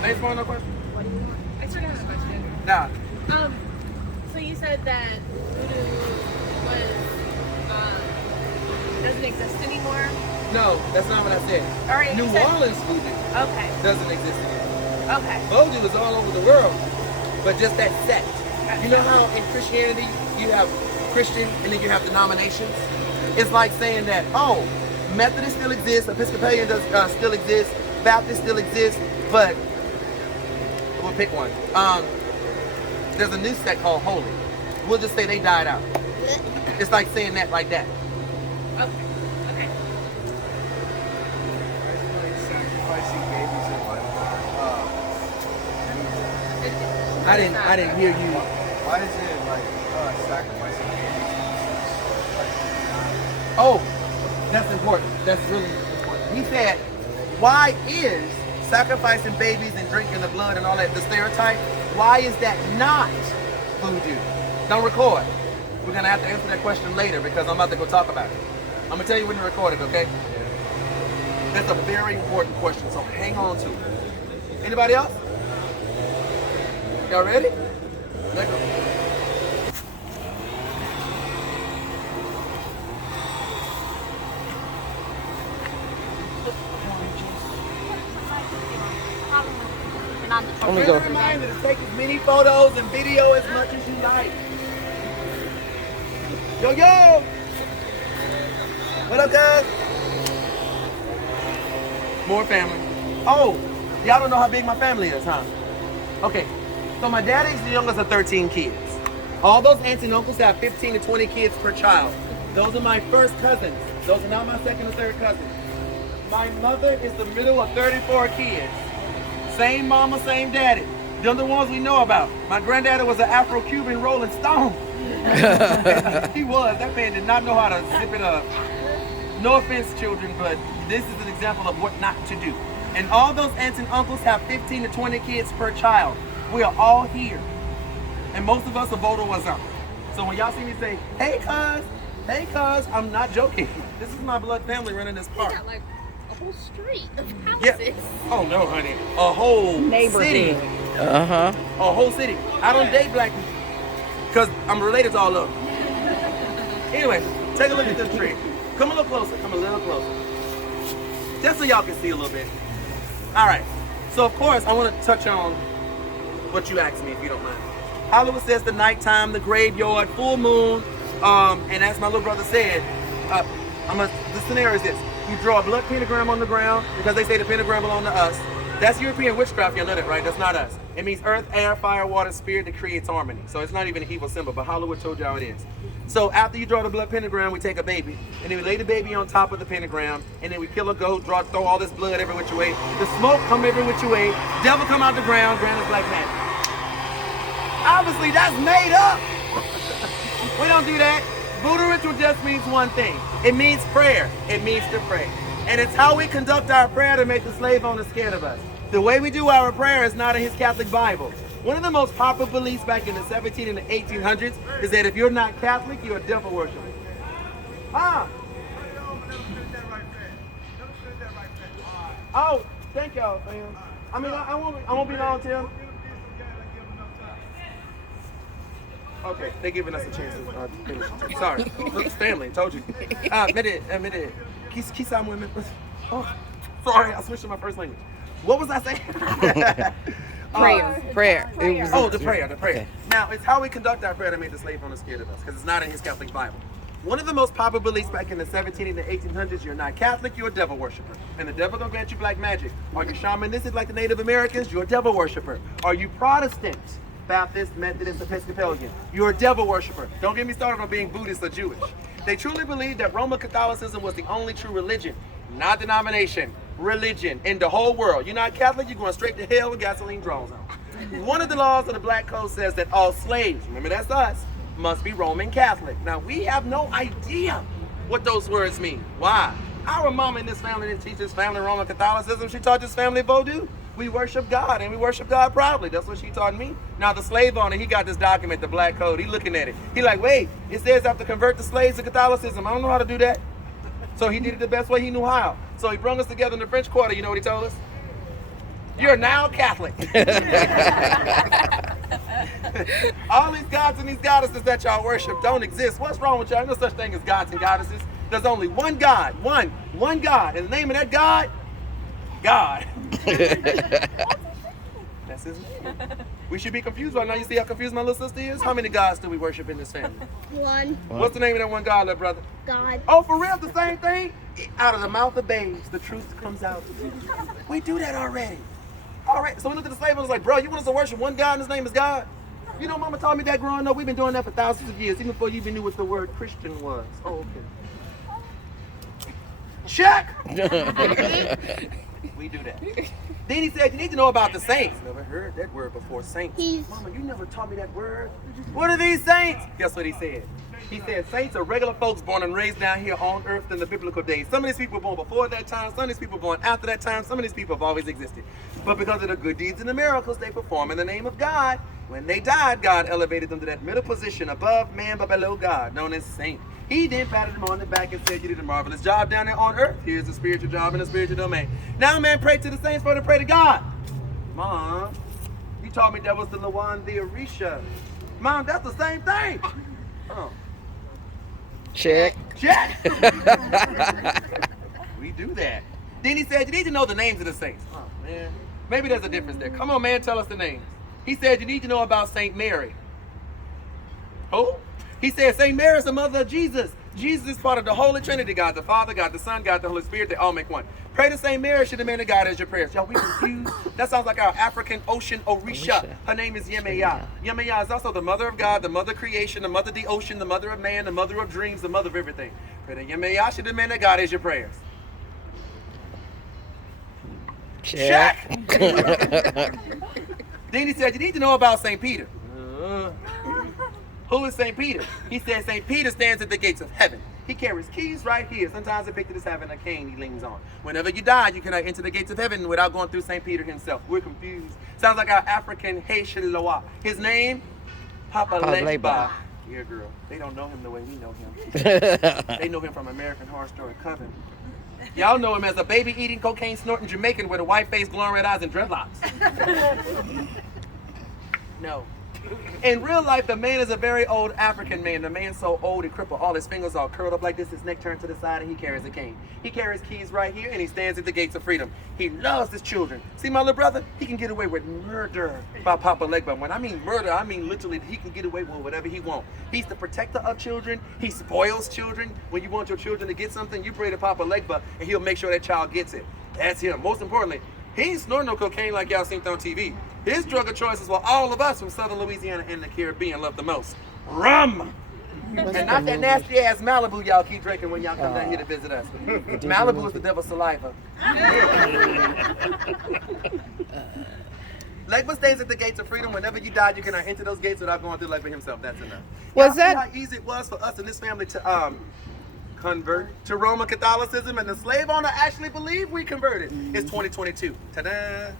Next one, no question? What do you want? I sort of have a question. Nah. So you said that voodoo doesn't exist anymore? No, that's not what I said. All right, New Orleans voodoo Okay. doesn't exist anymore. Okay. Voodoo is all over the world, but just that sect. You know how in Christianity you have Christian and then you have denominations? It's like saying that, oh, Methodist still exists, Episcopalian does still exist, Baptist still exists, but we'll pick one. There's a new sect called Holy. We'll just say they died out. It's like saying that like that. Okay. Okay. Sacrificing babies and I didn't hear you. why is it like sacrificing babies? Oh, that's important. That's really important. He said, why is sacrificing babies and drinking the blood and all that, the stereotype, why is that not voodoo? Don't record. We're going to have to answer that question later because I'm about to go talk about it. I'm going to tell you when to record it, okay? That's a very important question, so hang on to it. Anybody else? Y'all ready? Let's go. Let me go. Reminder to take as many photos and video as much as you like. Yo, yo! What up, guys? More family. Oh, y'all don't know how big my family is, huh? Okay, so my daddy's the youngest of 13 kids. All those aunts and uncles have 15 to 20 kids per child. Those are my first cousins. Those are not my second or third cousins. My mother is the middle of 34 kids. Same mama, same daddy. They're the ones we know about. My granddaddy was an Afro-Cuban Rolling Stone. He was. That man did not know how to zip it up. No offense, children, but this is an example of what not to do. And all those aunts and uncles have 15 to 20 kids per child. We are all here. And most of us are Vodun Wazam. So when y'all see me say, hey cuz, I'm not joking. This is my blood family running this park. Got like a whole street of Yeah. houses. Oh no, honey. A whole city. Uh-huh. A whole city. I don't date black people because I'm related to all of them. Anyway, take a look at this tree. Come a little closer. Come a little closer. Just so y'all can see a little bit. All right. So of course, I want to touch on what you asked me, if you don't mind. Hollywood says the nighttime, the graveyard, full moon, and as my little brother said, the scenario is this. You draw a blood pentagram on the ground because they say the pentagram belongs to us. That's European witchcraft, you know that, right? That's not us. It means earth, air, fire, water, spirit that creates harmony. So it's not even an evil symbol, but Hollywood told you how it is. So after you draw the blood pentagram, we take a baby, and then we lay the baby on top of the pentagram, and then we kill a goat, throw all this blood every which way. The smoke come every which way. Devil come out the ground, grant us black magic. Obviously, that's made up. We don't do that. Voodoo ritual just means one thing. It means prayer. It means to pray. And it's how we conduct our prayer to make the slave owner scared of us. The way we do our prayer is not in his Catholic Bible. One of the most popular beliefs back in the 1700s and the 1800s is that if you're not Catholic, you're a devil worshiper. Ah! Oh, thank y'all, fam. I mean, I won't be long, Tim. Okay, they're giving us a chance to finish. Sorry, look, it's family. Told you. Minute. Kiss out women. Oh, sorry, I switched to my first language. What was I saying? Prayer. The prayer. Okay. Now, it's how we conduct our prayer to make the slave owner scared of us, because it's not in his Catholic Bible. One of the most popular beliefs back in the 1700s and the 1800s, you're not Catholic, you're a devil worshiper. And the devil don't grant you black magic. Are you shamanistic like the Native Americans? You're a devil worshiper. Are you Protestant? Baptist, Methodist, Episcopalian. You're a devil worshiper. Don't get me started on being Buddhist or Jewish. They truly believed that Roman Catholicism was the only true religion, not denomination, religion in the whole world. You're not Catholic, you're going straight to hell with gasoline draws on. One of the laws of the Black Code says that all slaves, remember that's us, must be Roman Catholic. Now, we have no idea what those words mean. Why? Our mama in this family didn't teach this family Roman Catholicism. She taught this family Vodun. We worship God, and we worship God proudly. That's what she taught me. Now, the slave owner, he got this document, the Black Code. He looking at it. He like, wait, it says I have to convert the slaves to Catholicism. I don't know how to do that. So he did it the best way he knew how. So he brought us together in the French Quarter. You know what he told us? You're now Catholic. All these gods and these goddesses that y'all worship don't exist. What's wrong with y'all? There's no such thing as gods and goddesses. There's only one God. One God. And the name of that God? God. class, isn't it? We should be confused right now. You see how confused my little sister is? How many gods do we worship in this family? One. What's the name of that one God, little brother? God. Oh, for real? The same thing? Out of the mouth of babes, the truth comes out. We do that already. All right, so we looked at the slave and was like, bro, you want us to worship one God and his name is God? You know, Mama taught me that growing up. We've been doing that for thousands of years, even before you even knew what the word Christian was. Oh, okay. Check! We do that. Then he said, you need to know about the saints. Never heard that word before, saints. Mama, you never taught me that word. What are these saints? Guess what he said? He said, saints are regular folks born and raised down here on earth in the biblical days. Some of these people were born before that time. Some of these people were born after that time. Some of these people have always existed. But because of the good deeds and the miracles they perform in the name of God, when they died, God elevated them to that middle position above man but below God, known as saint. He then patted them on the back and said, you did a marvelous job down there on earth. Here's a spiritual job in the spiritual domain. Now, man, pray to the saints for to pray to God. Mom, you taught me that was the Lawan, the Orisha. Mom, that's the same thing. Oh. Check. Check. We do that. Then he said, you need to know the names of the saints. Oh, man. Maybe there's a difference there. Come on, man, tell us the names. He said, you need to know about Saint Mary. Who? He said, Saint Mary is the mother of Jesus. Jesus is part of the Holy Trinity, God the Father, God the Son, God the Holy Spirit. They all make one. Pray to Saint Mary, she demanded God as your prayers. Y'all, we confused. That sounds like our African ocean Orisha. Her name is Yemeya. Yemeya is also the mother of God, the mother of creation, the mother of the ocean, the mother of man, the mother of dreams, the mother of everything. Pray to Yemeya, she demanded God as your prayers. Check. Then he said, you need to know about St. Peter. Who is St. Peter? He said St. Peter stands at the gates of heaven. He carries keys right here. Sometimes depicted as having a cane he leans on. Whenever you die, you cannot enter the gates of heaven without going through St. Peter himself. We're confused. Sounds like our African Haitian Loa. His name, Papa Legba. Yeah, girl. They don't know him the way we know him. They know him from American Horror Story Coven. Y'all know him as a baby eating, cocaine snorting Jamaican with a white face, glowing red eyes, and dreadlocks. No. In real life, the man is a very old African man. The man's so old and crippled, all his fingers are curled up like this, his neck turned to the side, and he carries a cane. He carries keys right here, and he stands at the gates of freedom. He loves his children. See my little brother? He can get away with murder by Papa Legba. When I mean murder, I mean literally he can get away with whatever he wants. He's the protector of children. He spoils children. When you want your children to get something, you pray to Papa Legba, and he'll make sure that child gets it. That's him. Most importantly, he ain't snorting no cocaine like y'all seen on TV. His drug of choice is what all of us from Southern Louisiana and the Caribbean love the most. Rum! And not that nasty ass Malibu y'all keep drinking when y'all come down here to visit us. Malibu is the devil's saliva. Legba stays at the gates of freedom. Whenever you die, you cannot enter those gates without going through Legba himself. That's enough. Was Y'all see that- how easy it was for us in this family to convert to Roman Catholicism, and the slave owner actually believed we converted. It's 2022. Ta-da!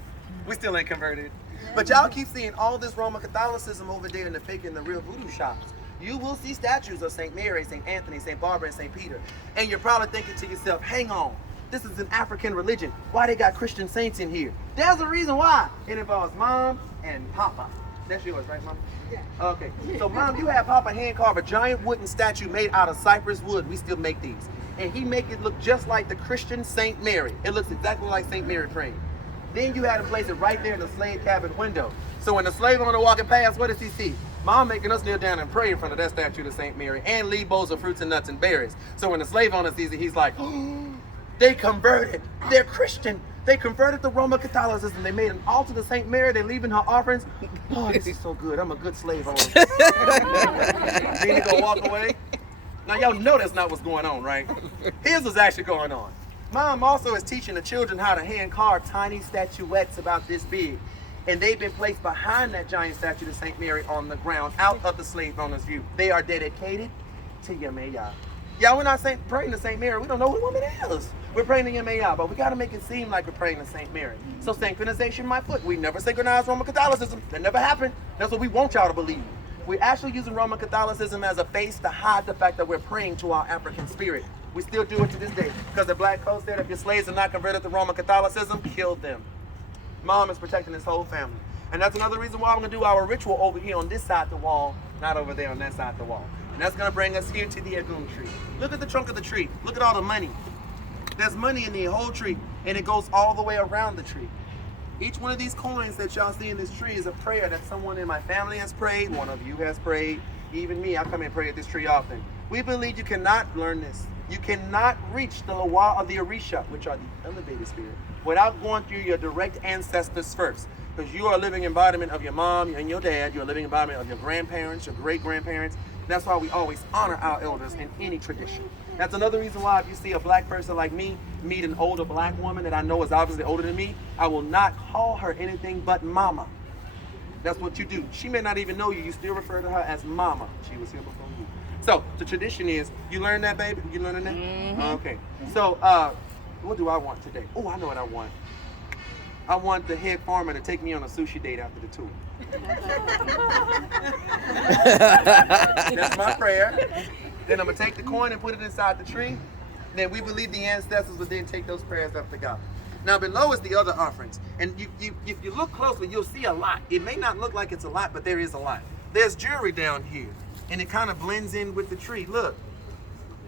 We still ain't converted. But y'all keep seeing all this Roman Catholicism over there in the fake and the real voodoo shops. You will see statues of St. Mary, St. Anthony, St. Barbara, and St. Peter. And you're probably thinking to yourself, hang on, this is an African religion. Why they got Christian saints in here? There's a reason why. It involves mom and papa. That's yours, right, mom? Yeah. Okay. So mom, you had papa hand carve a giant wooden statue made out of cypress wood. We still make these. And he make it look just like the Christian St. Mary. It looks exactly like St. Mary praying. Then you had to place it right there in the slave cabin window. So when the slave owner walking past, what does he see? Mom making us kneel down and pray in front of that statue to St. Mary and leave bowls of fruits and nuts and berries. So when the slave owner sees it, he's like, oh, they converted. They're Christian. They converted to Roman Catholicism. They made an altar to St. Mary. They're leaving her offerings. Oh, this is so good. I'm a good slave owner. Then he go walk away. Now y'all know that's not what's going on, right? Here's what's actually going on. Mom also is teaching the children how to hand carve tiny statuettes about this big. And they've been placed behind that giant statue to St. Mary on the ground, out of the slave owner's view. They are dedicated to Yemeya. Y'all, we're not praying to St. Mary. We don't know who the woman is. We're praying to Yemeya, but we got to make it seem like we're praying to St. Mary. So synchronization, my foot. We never synchronized Roman Catholicism. That never happened. That's what we want y'all to believe. We're actually using Roman Catholicism as a face to hide the fact that we're praying to our African spirit. We still do it to this day. Because the Black Code said if your slaves are not converted to Roman Catholicism, kill them. Mom is protecting this whole family. And that's another reason why I'm going to do our ritual over here on this side of the wall, not over there on that side of the wall. And that's going to bring us here to the Agum tree. Look at the trunk of the tree. Look at all the money. There's money in the whole tree, and it goes all the way around the tree. Each one of these coins that y'all see in this tree is a prayer that someone in my family has prayed, one of you has prayed, even me. I come and pray at this tree often. We believe you cannot learn this. You cannot reach the Lawa of the Orisha, which are the elevated spirit, without going through your direct ancestors first. Because you are a living embodiment of your mom and your dad. You're a living embodiment of your grandparents, your great-grandparents. That's why we always honor our elders in any tradition. That's another reason why if you see a black person like me meet an older black woman that I know is obviously older than me, I will not call her anything but mama. That's what you do. She may not even know you. You still refer to her as mama. She was here before you. So the tradition is, you learn that, baby? You learning that? Mm-hmm. Okay. So what do I want today? Oh, I know what I want. I want the head farmer to take me on a sushi date after the tour. That's my prayer. Then I'm going to take the coin and put it inside the tree. Then we believe the ancestors will then take those prayers up to God. Now below is the other offerings. And if you look closely, you'll see a lot. It may not look like it's a lot, but there is a lot. There's jewelry down here. And it kind of blends in with the tree. Look.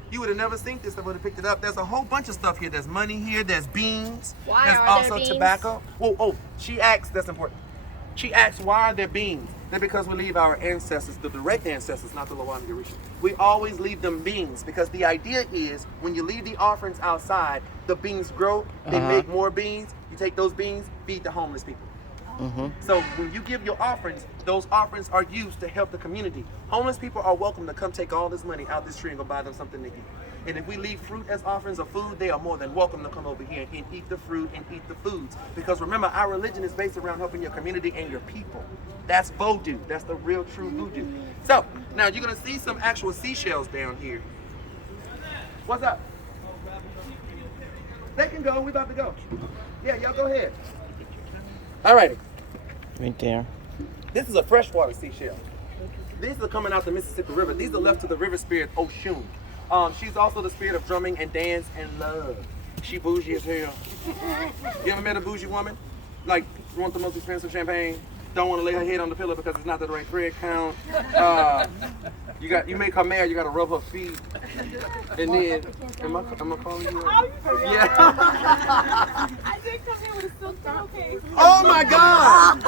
You would have never seen this if I would have picked it up. There's a whole bunch of stuff here. There's money here. There's beans. Why there's are also there beans? tobacco. Oh, she asks, that's important. She asks, why are there beans? They're because we leave our ancestors, the direct ancestors, not the Lawan Garisha. We always leave them beans because the idea is when you leave the offerings outside, the beans grow, they make more beans. You take those beans, feed the homeless people. So when you give your offerings, those offerings are used to help the community. Homeless people are welcome to come take all this money out this tree and go buy them something to eat. And if we leave fruit as offerings of food, they are more than welcome to come over here and eat the fruit and eat the foods. Because remember, our religion is based around helping your community and your people. That's Vodun. That's the real true voodoo. So now you're gonna see some actual seashells down here. What's up? They can go, we about to go. Yeah, y'all go ahead. All righty. Right there. This is a freshwater seashell. These are coming out the Mississippi River. These are left to the river spirit Oshun. She's also the spirit of drumming and dance and love. She bougie as hell. You ever met a bougie woman? Like, want the most expensive champagne? Don't want to lay her head on the pillow because it's not the right thread count. You make her mad, you gotta rub her feet. And then, am I calling you? Yeah. I did come here with a silk pillowcase. Oh my God!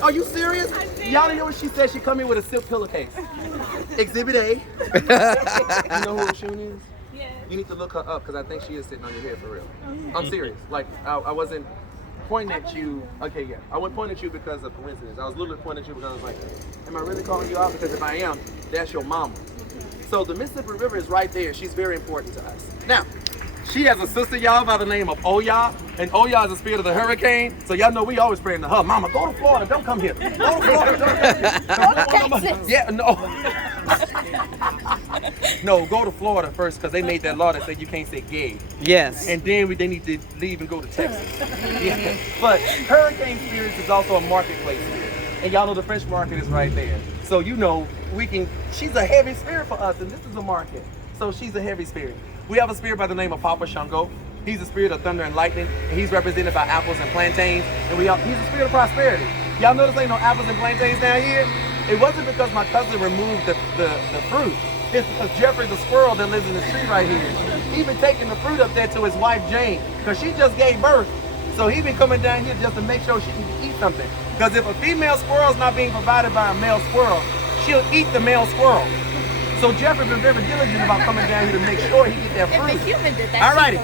Are you serious? Y'all didn't hear what she said? She come in with a silk pillowcase. Exhibit A. You know who Oshun is? Yes. You need to look her up because I think she is sitting on your head for real. I'm serious. Like, I wasn't pointing at you. Okay, yeah. I wasn't pointing at you because of coincidence. I was literally pointing at you because I was like, am I really calling you out? Because if I am, that's your mama. So the Mississippi River is right there. She's very important to us. Now, she has a sister, y'all, by the name of Oya. And Oya is the spirit of the hurricane. So y'all know we always praying to her. Mama, go to Florida. Don't come here. Go to Florida. Go to Texas. Yeah, no. No, go to Florida first because they made that law that said you can't say gay. Yes. And then they need to leave and go to Texas. Yeah. But Hurricane Spirits is also a marketplace here. And y'all know the French market is right there. So you know, she's a heavy spirit for us and this is a market. So she's a heavy spirit. We have a spirit by the name of Papa Shango. He's the spirit of thunder and lightning, and he's represented by apples and plantains. And he's the spirit of prosperity. Y'all notice ain't no apples and plantains down here? It wasn't because my cousin removed the fruit. It's because Jeffrey the squirrel that lives in the tree right here, he been taking the fruit up there to his wife Jane, because she just gave birth. So he been coming down here just to make sure she can eat something. Because if a female squirrel's not being provided by a male squirrel, she'll eat the male squirrel. So Jeffrey been very diligent about coming down here to make sure he get that fruit. If a human did that, Alrighty.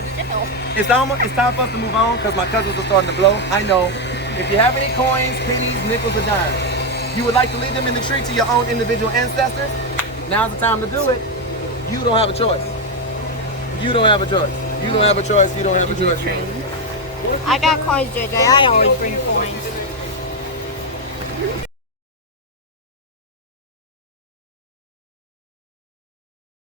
It's time for us to move on because my cousins are starting to blow. I know. If you have any coins, pennies, nickels, or dimes, you would like to leave them in the tree to your own individual ancestors, now's the time to do it. You don't have a choice. You don't have a choice. You don't have a choice. You don't have a choice. I got coins, JJ. I always bring coins.